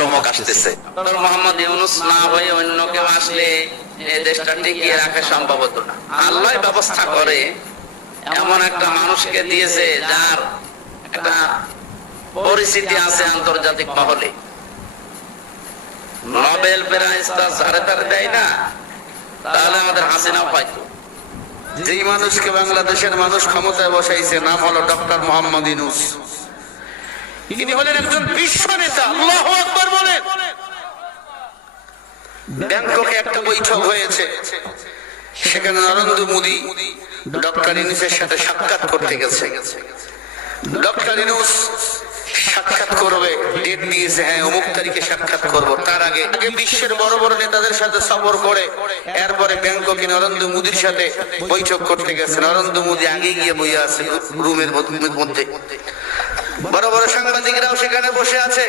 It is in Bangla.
চমক আসতেছে। ডক্টর মোহাম্মদ ইউনূস না হয়ে অন্য কেউ আসলে এই দেশটা টিকিয়ে রাখা সম্ভব হতো না। আল্লাহ ব্যবস্থা করে এমন একটা মানুষকে দিয়েছে যার একটা পরিচিতি আছে আন্তর্জাতিক মহলে। নোবেল প্রাইজ তো ঝাড়ে তারে দেয় না, তাহলে আমাদের হাসিনাও পাইতো। যেই মানুষকে বাংলাদেশের মানুষ ক্ষমতায় বসাইছে নাম হলো ডক্টর মোহাম্মদ ইউনূস। তিনি হলেন একজন বিশ্ব নেতা। আল্লাহু আকবার বলেন। ব্যাংককে একটা বৈঠক হয়েছে, সেখানে নরেন্দ্র মোদী ডক্টর ইউনূসের সাথে সাক্ষাৎ করতে গেছে। ডক্টর ইউনূস সাক্ষাৎ করবে, ডেট দিয়েছে, হ্যাঁ অমুক তারিখে সাক্ষাৎ করব। তার আগে বিশ্বের বড় বড় নেতাদের সাথে সফর করে এরপরে ব্যাংককে নরেন্দ্র মোদীর সাথে বৈঠক করতে গেছে। নরেন্দ্র মোদী আগে গিয়ে বসে আছে রুমের মধ্যে, বড় বড় সাংবাদিকরাও সেখানে বসে আছে।